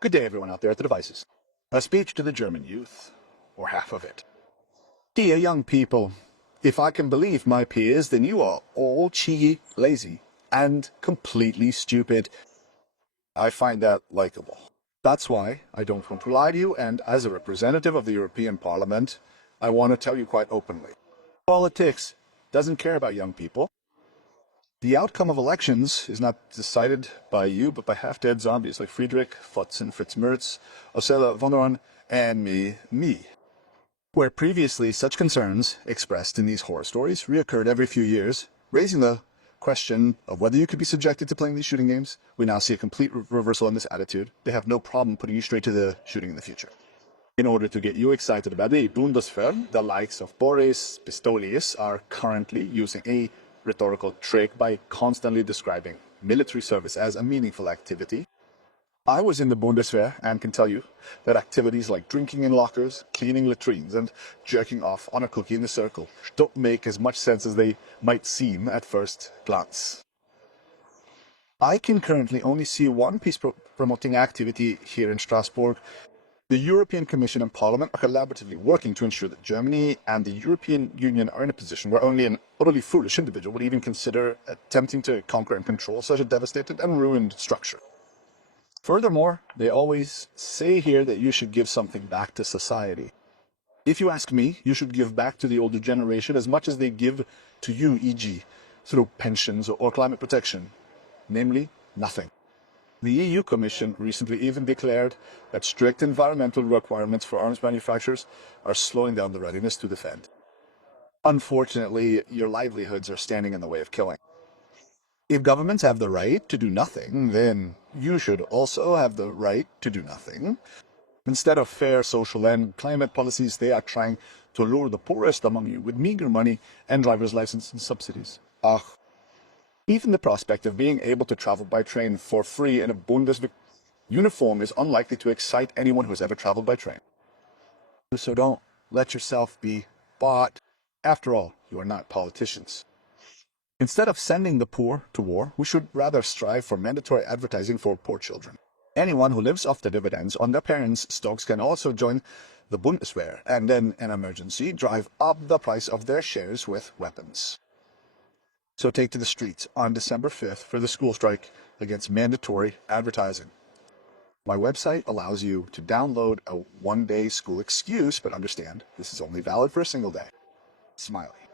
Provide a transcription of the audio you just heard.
Good day, everyone out there at the devices. A speech to the German youth, or half of it. Dear young people, if I can believe my peers, then you are all cheeky, lazy, and completely stupid. I find that likable. That's why I don't want to lie to you, and as a representative of the European Parliament, I want to tell you quite openly. Politics doesn't care about young people. The outcome of elections is not decided by you, but by half-dead zombies like Friedrich, Fotzen, Fritz Merz, Ursula von der Leyen, and me. Where previously such concerns, expressed in these horror stories, reoccurred every few years, raising the question of whether you could be subjected to playing these shooting games, we now see a complete reversal in this attitude. They have no problem putting you straight to the shooting in the future. In order to get you excited about the Bundeswehr, the likes of Boris Pistorius are currently using a rhetorical trick by constantly describing military service as a meaningful activity. I was in the Bundeswehr and can tell you that activities like drinking in lockers, cleaning latrines, and jerking off on a cookie in the circle don't make as much sense as they might seem at first glance. I can currently only see one peace-promoting activity here in Strasbourg. The European Commission and Parliament are collaboratively working to ensure that Germany and the European Union are in a position where only an utterly foolish individual would even consider attempting to conquer and control such a devastated and ruined structure. Furthermore, they always say here that you should give something back to society. If you ask me, you should give back to the older generation as much as they give to you, e.g., through pensions or climate protection, namely, nothing. The EU Commission recently even declared that strict environmental requirements for arms manufacturers are slowing down the readiness to defend. Unfortunately, your livelihoods are standing in the way of killing. If governments have the right to do nothing, then you should also have the right to do nothing. Instead of fair social and climate policies, they are trying to lure the poorest among you with meager money and driver's license and subsidies. Ugh. Even the prospect of being able to travel by train for free in a Bundeswehr uniform is unlikely to excite anyone who has ever traveled by train. So don't let yourself be bought. After all, you are not politicians. Instead of sending the poor to war, we should rather strive for mandatory advertising for poor children. Anyone who lives off the dividends on their parents' stocks can also join the Bundeswehr and in an emergency drive up the price of their shares with weapons. So take to the streets on December 5th for the school strike against mandatory advertising. My website allows you to download a one-day school excuse, but understand this is only valid for a single day. Smiley.